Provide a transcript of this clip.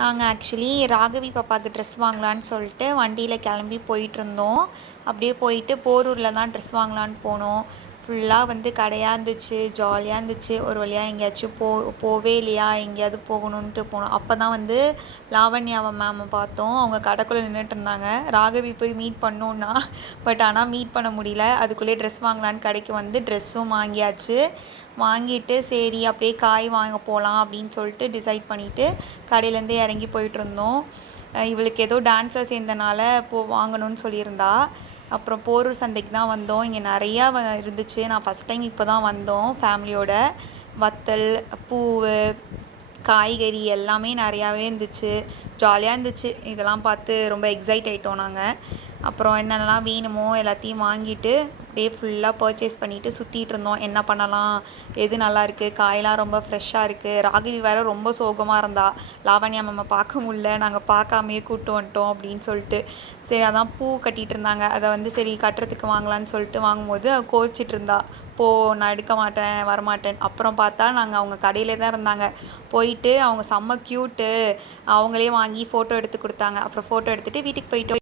நாங்கள் ஆக்சுவலி ராகவி பாப்பாவுக்கு ட்ரெஸ் வாங்கலான்னு சொல்லிட்டு வண்டியில் கிளம்பி போயிட்டுருந்தோம். அப்படியே போயிட்டு போரூரில் தான் ட்ரெஸ் வாங்கலான்னு போனோம். ஃபுல்லாக வந்து கடையாக இருந்துச்சு, ஜாலியாக இருந்துச்சு. ஒரு வழியாக எங்கேயாச்சும் போவே இல்லையா, எங்கேயாவது போகணுன்ட்டு போனோம். அப்போ தான் வந்து லாவண்யாவை மேமை பார்த்தோம். அவங்க கடைக்குள்ளே நின்றுட்டு இருந்தாங்க. ராகவி போய் மீட் பண்ணோன்னா, பட் ஆனால் மீட் பண்ண முடியல. அதுக்குள்ளேயே ட்ரெஸ் வாங்கலான்னு கடைக்கு வந்து ட்ரெஸ்ஸும் வாங்கியாச்சு. வாங்கிட்டு சரி அப்படியே காய் வாங்க போகலாம் அப்படின்னு சொல்லிட்டு டிசைட் பண்ணிவிட்டு கடையிலேருந்து இறங்கி போயிட்டுருந்தோம். இவளுக்கு ஏதோ டான்ஸில் சேர்ந்தனால வாங்கணும்னு சொல்லியிருந்தா. அப்புறம் போரூர் சந்தைக்கு தான் வந்தோம். இங்கே நிறையா இருந்துச்சு. நான் ஃபஸ்ட் டைம் இப்போ தான் வந்தோம் ஃபேமிலியோட. வத்தல், பூவு, காய்கறி எல்லாமே நிறையாவே இருந்துச்சு. ஜாலியாக இருந்துச்சு. இதெல்லாம் பார்த்து ரொம்ப எக்ஸைட் ஆகிட்டோம் நாங்கள். அப்புறம் என்னென்னலாம் வேணுமோ எல்லாத்தையும் வாங்கிட்டு அப்படியே ஃபுல்லாக பர்ச்சேஸ் பண்ணிவிட்டு சுற்றிட்டு இருந்தோம். என்ன பண்ணலாம், எது நல்லாயிருக்கு, காயெல்லாம் ரொம்ப ஃப்ரெஷ்ஷாக இருக்குது. ராகவி வேறு ரொம்ப சோகமாக இருந்தா. லாவண்யா மேம் பார்க்க முடியல, நாங்கள் பார்க்காமையே கூப்பிட்டு வந்துட்டோம் அப்படின்னு சொல்லிட்டு. சரி அதான் பூ கட்டிகிட்டு இருந்தாங்க. அதை வந்து சரி கட்டுறதுக்கு வாங்கலான்னு சொல்லிட்டு வாங்கும்போது கோச்சிட்டு இருந்தா. நான் எடுக்க மாட்டேன், வரமாட்டேன். அப்புறம் பார்த்தா நாங்கள் அவங்க கடையிலே தான் இருந்தாங்க. போயிட்டு அவங்க செம்ம க்யூட்டு, அவங்களே வாங்கி ஃபோட்டோ எடுத்து கொடுத்தாங்க. அப்புறம் ஃபோட்டோ எடுத்துகிட்டு வீட்டுக்கு போயிட்டோம்.